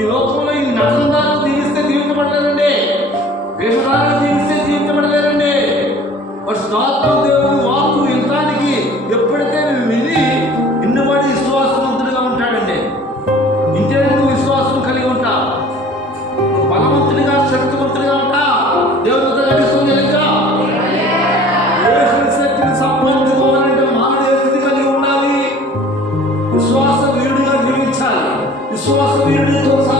Europe 说和别人的多。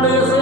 modelos